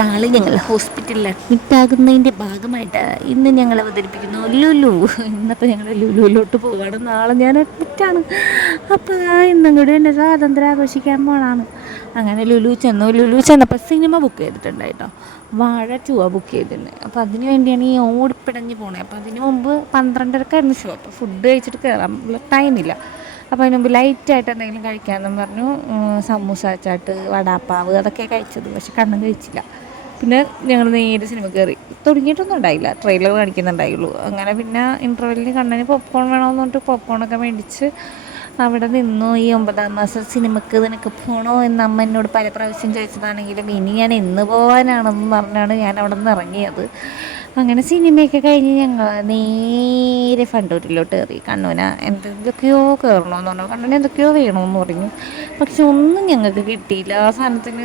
നാളെ ഞങ്ങൾ ഹോസ്പിറ്റലിൽ അഡ്മിറ്റാകുന്നതിൻ്റെ ഭാഗമായിട്ട് ഇന്ന് ഞങ്ങൾ അവതരിപ്പിക്കുന്നു ലുലു. ഇന്നപ്പോൾ ഞങ്ങൾ ലുലുവിലോട്ട് പോവുകയാണ്. നാളെ ഞാൻ അഡ്മിറ്റാണ്. അപ്പോൾ ഇന്നും കൂടി എൻ്റെ സ്വാതന്ത്ര്യം ആഘോഷിക്കാൻ പോകണമാണ്. അങ്ങനെ ലുലു ചെന്നപ്പോൾ സിനിമ ബുക്ക് ചെയ്തിട്ടുണ്ട് കേട്ടോ. വാഴ 2 ബുക്ക് ചെയ്തിട്ടുണ്ട്. അപ്പോൾ അതിന് വേണ്ടിയാണ് ഈ ഓടിപ്പിടഞ്ഞ് പോണത്. അപ്പോൾ അതിന് മുമ്പ് 12:30 ഷോ. അപ്പോൾ ഫുഡ് കഴിച്ചിട്ട് കയറാൻ ടൈമില്ല. അപ്പോൾ അതിന് മുമ്പ് ലൈറ്റായിട്ട് എന്തെങ്കിലും കഴിക്കാമെന്നും പറഞ്ഞു സമൂസ ചാട്ട് വടാപ്പാവ് അതൊക്കെ കഴിച്ചത്. പക്ഷെ കണ്ണും കഴിച്ചില്ല. പിന്നെ ഞങ്ങൾ നേരെ സിനിമ കയറി. തുടങ്ങിയിട്ടൊന്നും ഉണ്ടായില്ല, ട്രെയിലർ കാണിക്കുന്നുണ്ടായുള്ളൂ. അങ്ങനെ പിന്നെ ഇൻ്റർവെല്ലിന് കണ്ണന് പോപ്കോൺ വേണമെന്ന് പറഞ്ഞിട്ട് പോപ്കോണൊക്കെ മേടിച്ച് അവിടെ നിന്നു. ഈ 9-ാം മാസം സിനിമക്ക് നിനക്ക് പോകണോ എന്ന് അമ്മ എന്നോട് പല പ്രാവശ്യം ചോദിച്ചതാണെങ്കിലും ഇനി ഞാൻ എന്ന് പോകാനാണെന്ന് പറഞ്ഞാണ് ഞാൻ അവിടെ നിന്ന് ഇറങ്ങിയത്. അങ്ങനെ സിനിമയൊക്കെ കഴിഞ്ഞ് ഞങ്ങൾ നേരെ ഫണ്ടൂരിലോട്ട് കയറി. കണ്ണൂന എന്തൊക്കെയോ കയറണമെന്ന് പറഞ്ഞു, കണ്ണൂന് എന്തൊക്കെയോ വേണമെന്ന് പറഞ്ഞു. പക്ഷെ ഒന്നും ഞങ്ങൾക്ക് കിട്ടിയില്ല. ആ സാധനത്തിന്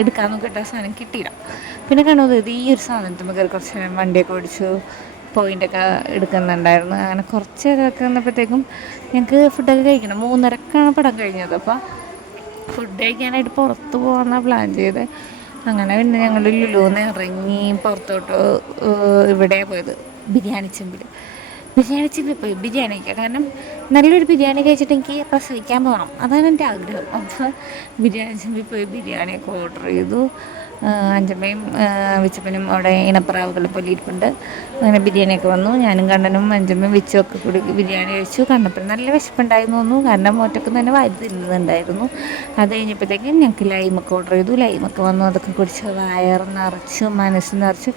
എടുക്കാൻ നോക്കിയിട്ട് ആ സാധനം കിട്ടിയില്ല. പിന്നെ കണ്ണൂർ ഈ ഒരു സാധനത്തിന് കയറി കുറച്ച് നേരം വണ്ടിയൊക്കെ ഓടിച്ചു, പോയിൻ്റൊക്കെ എടുക്കുന്നുണ്ടായിരുന്നു. അങ്ങനെ കുറച്ച് നേരമൊക്കെ വന്നപ്പോഴത്തേക്കും ഞങ്ങൾക്ക് ഫുഡൊക്കെ കഴിക്കണം. 3:30ക്കാണ് പടം കഴിഞ്ഞത്. അപ്പോൾ ഫുഡ് കഴിക്കാനായിട്ട് പുറത്ത് പോകാമെന്നാണ് പ്ലാൻ ചെയ്തത്. അങ്ങനെ പിന്നെ ഞങ്ങൾ ലുലുവിൽ ഇറങ്ങി പുറത്തോട്ട് ഇവിടെയാണ് പോയത്, ബിരിയാണി ചെമ്പിൽ പോയി ബിരിയാണി കഴിക്കാം. കാരണം നല്ലൊരു ബിരിയാണി കഴിച്ചിട്ട് എനിക്ക് പ്രസവിക്കാൻ പോകണം, അതാണ് എൻ്റെ ആഗ്രഹം. അപ്പോൾ ബിരിയാണി ചെമ്പിൽ പോയി ബിരിയാണിയൊക്കെ ഓർഡർ ചെയ്തു. അഞ്ചമ്മയും വിച്ചപ്പനും അവിടെ ഇണപ്രാവുകളെ പോലെ ഇരിപ്പുണ്ട്. അങ്ങനെ ബിരിയാണിയൊക്കെ വന്നു. ഞാനും കണ്ണനും അഞ്ചമ്മയും വിച്ചൊക്കെ കൂടി ബിരിയാണി കഴിച്ചു. കണ്ടപ്പോൾ നല്ല വിശപ്പുണ്ടായിരുന്നു തോന്നുന്നു, കാരണം ഒറ്റക്ക് തന്നെ വാരി തിന്നുന്നുണ്ടായിരുന്നു. അത് കഴിഞ്ഞപ്പോഴത്തേക്കും ഞങ്ങൾക്ക് ലൈമൊക്കെ ഓർഡർ ചെയ്തു. ലൈമൊക്കെ വന്നു, അതൊക്കെ കുടിച്ച് വയറ് നിറച്ചു, മനസ്സ് നിറച്ചു.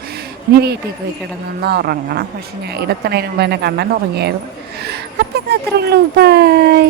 ഇനി വീട്ടിൽ പോയി കിടന്നൊന്ന് ഉറങ്ങണം. പക്ഷെ ഞാൻ ഇടത്തണതിന് മുമ്പ് തന്നെ കണ്ണൻ ഉറങ്ങിയായിരുന്നു. അപ്പം ഇന്നത്രേ ഉള്ളൂ. ബൈ.